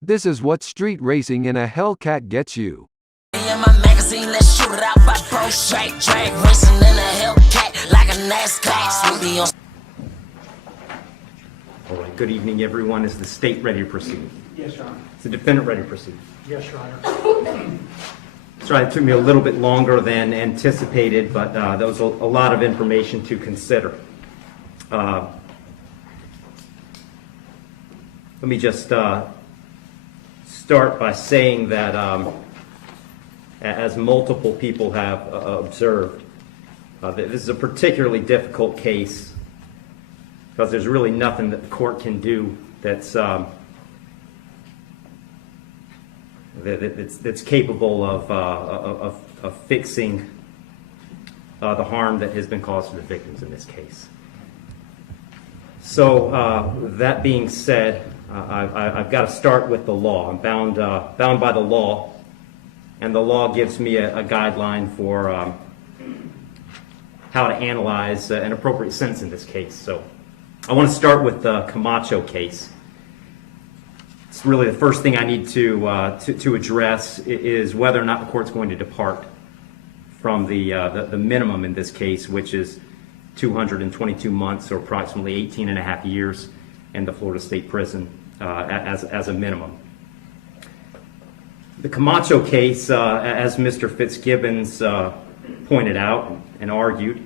This is what street racing in a Hellcat gets you. In my magazine, let's shoot it out by pro straight drag racing in a Hellcat like a NASCAR. All right, good evening, everyone. Is the state ready to proceed? Yes, Your Honor. Is the defendant ready to proceed? Yes, Your Honor. Sorry, it took me a little bit longer than anticipated, but there was a lot of information to consider. Let me just start by saying that as multiple people have observed, this is a particularly difficult case because there's really nothing that the court can do that's capable of fixing the harm that has been caused to the victims in this case. So that being said, I've got to start with the law. I'm bound by the law, and the law gives me a guideline for how to analyze an appropriate sentence in this case. So I want to start with the Camacho case. It's really the first thing I need to address is whether or not the court's going to depart from the minimum in this case, which is 222 months or approximately 18 and a half years in the Florida State Prison as a minimum. The Camacho case, as Mr. Fitzgibbons pointed out and argued,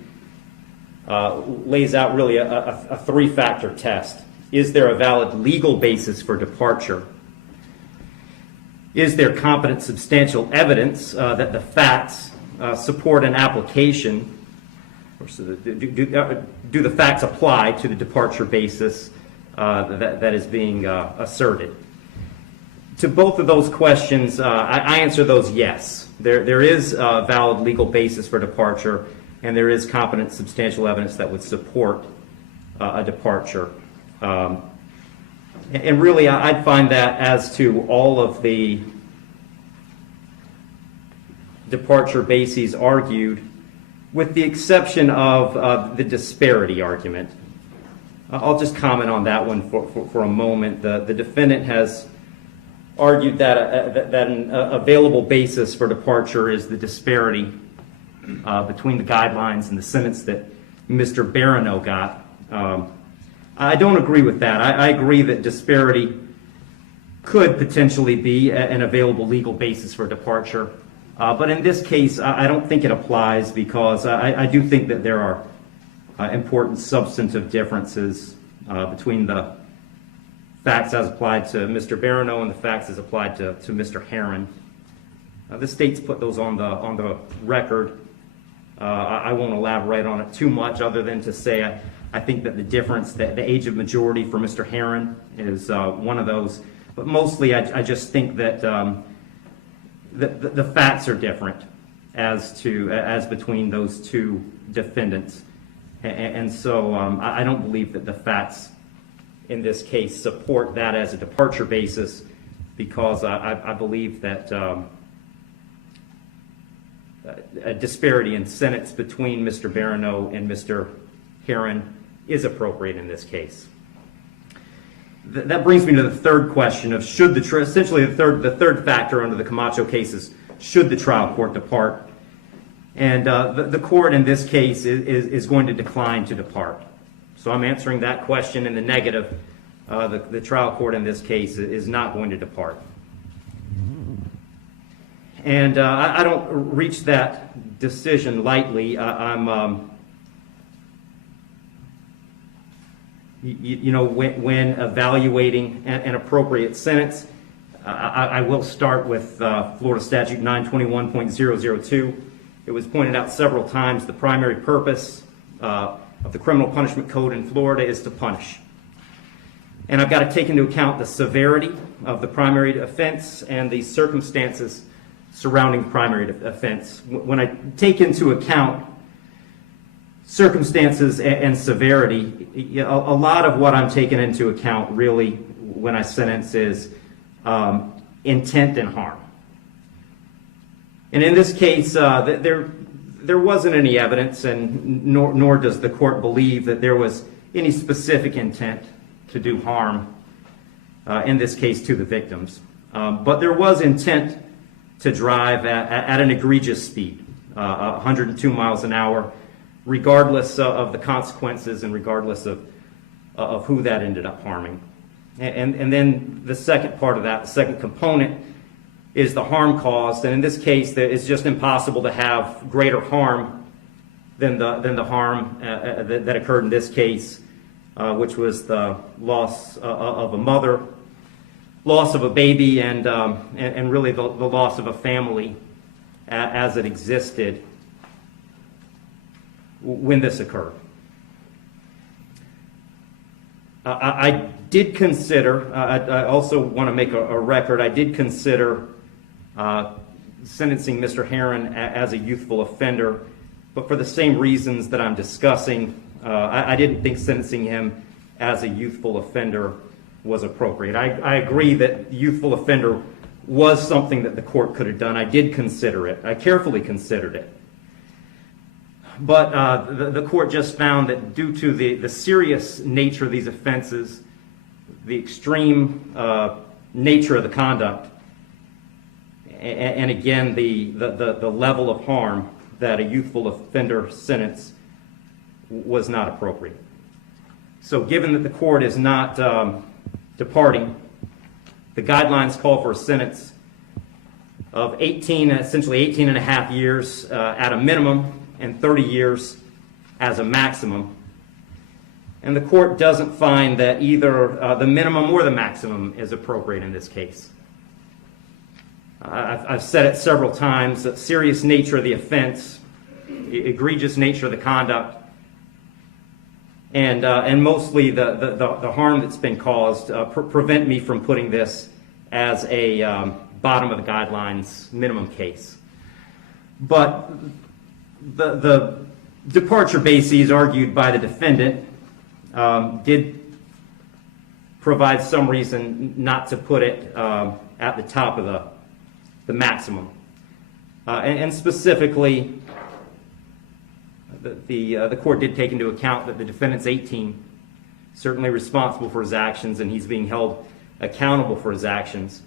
lays out really a three-factor test. Is there a valid legal basis for departure? Is there competent substantial evidence that the facts support an application? Or do the facts apply to the departure basis that is being asserted? To both of those questions, I answer those yes. There is a valid legal basis for departure, and there is competent substantial evidence that would support a departure. And really, I'd find that as to all of the departure bases argued, with the exception of the disparity argument. I'll just comment on that one for a moment. The defendant has argued that an available basis for departure is the disparity between the guidelines and the sentence that Mr. Barano got. I don't agree with that. I agree that disparity could potentially be an available legal basis for departure. But in this case, I don't think it applies because I do think that there are important substantive differences between the facts as applied to Mr. Barano and the facts as applied to Mr. Herron. The state's put those on the record. I won't elaborate on it too much other than to say I think that the difference, the age of majority for Mr. Herron is one of those. But mostly I just think that the facts are different as between those two defendants. And so I don't believe that the facts in this case support that as a departure basis because I believe that a disparity in sentence between Mr. Barano and Mr. Herron is appropriate in this case. That brings me to the third question of should essentially the third factor under the Camacho case is should the trial court depart? And the court in this case is going to decline to depart. So I'm answering that question in the negative. The trial court in this case is not going to depart. And I don't reach that decision lightly. When evaluating an appropriate sentence, I will start with Florida Statute 921.002. It was pointed out several times the primary purpose of the criminal punishment code in Florida is to punish. And I've got to take into account the severity of the primary offense and the circumstances surrounding the primary offense. When I take into account circumstances and severity, a lot of what I'm taking into account really when I sentence is intent and harm. And in this case, there wasn't any evidence, and nor does the court believe that there was any specific intent to do harm in this case to the victims. But there was intent to drive at an egregious speed, 102 miles an hour, regardless of the consequences and regardless of who that ended up harming. And then the second part of that, the second component, is the harm caused. And in this case, it's just impossible to have greater harm than the harm that occurred in this case, which was the loss of a mother, loss of a baby, and really the loss of a family as it existed when this occurred. I did consider, I also want to make a record, I did consider sentencing Mr. Herron as a youthful offender, but for the same reasons that I'm discussing, I didn't think sentencing him as a youthful offender was appropriate. I agree that youthful offender was something that the court could have done. I did consider it. I carefully considered it. But the court just found that due to the serious nature of these offenses, the extreme nature of the conduct, and again, the level of harm, that a youthful offender sentence was not appropriate. So given that the court is not departing, the guidelines call for a sentence of essentially 18 and a half years at a minimum and 30 years as a maximum. And the court doesn't find that either the minimum or the maximum is appropriate in this case. I've said it several times, that serious nature of the offense, egregious nature of the conduct, and mostly the harm that's been caused prevent me from putting this as a bottom of the guidelines minimum case. But the departure bases argued by the defendant did provide some reason not to put it at the top of the maximum. And specifically, the court did take into account that the defendant's 18, certainly responsible for his actions, and he's being held accountable for his actions.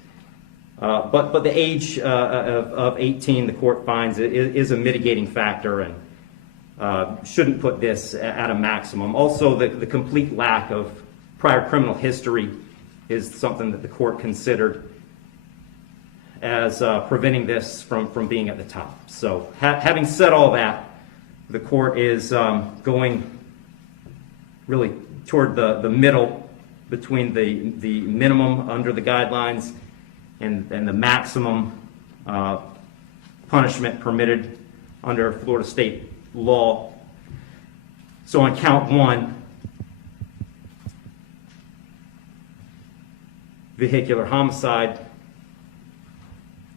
But the age of 18, the court finds, is a mitigating factor and shouldn't put this at a maximum. Also, the complete lack of prior criminal history is something that the court considered as preventing this from being at the top. So having said all that, the court is going really toward the middle between the minimum under the guidelines and the maximum punishment permitted under Florida state law. So on count one, vehicular homicide,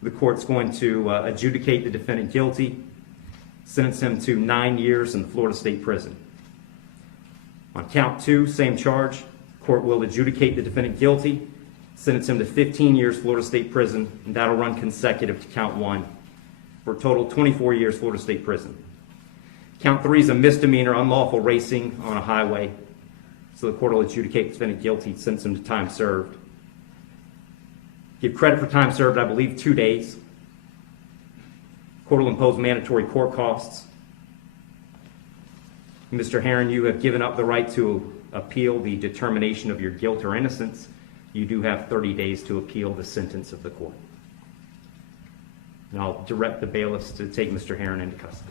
the court's going to adjudicate the defendant guilty, sentence him to 9 years in the Florida State Prison. On count two, same charge, court will adjudicate the defendant guilty, sentence him to 15 years Florida State Prison, and that'll run consecutive to count one, for a total 24 years Florida State Prison. Count three is a misdemeanor, unlawful racing on a highway, so the court will adjudicate the defendant guilty, sentence him to time served. Give credit for time served, I believe, 2 days. Court will impose mandatory court costs. Mr. Herron, you have given up the right to appeal the determination of your guilt or innocence. You do have 30 days to appeal the sentence of the court. And I'll direct the bailiffs to take Mr. Herron into custody.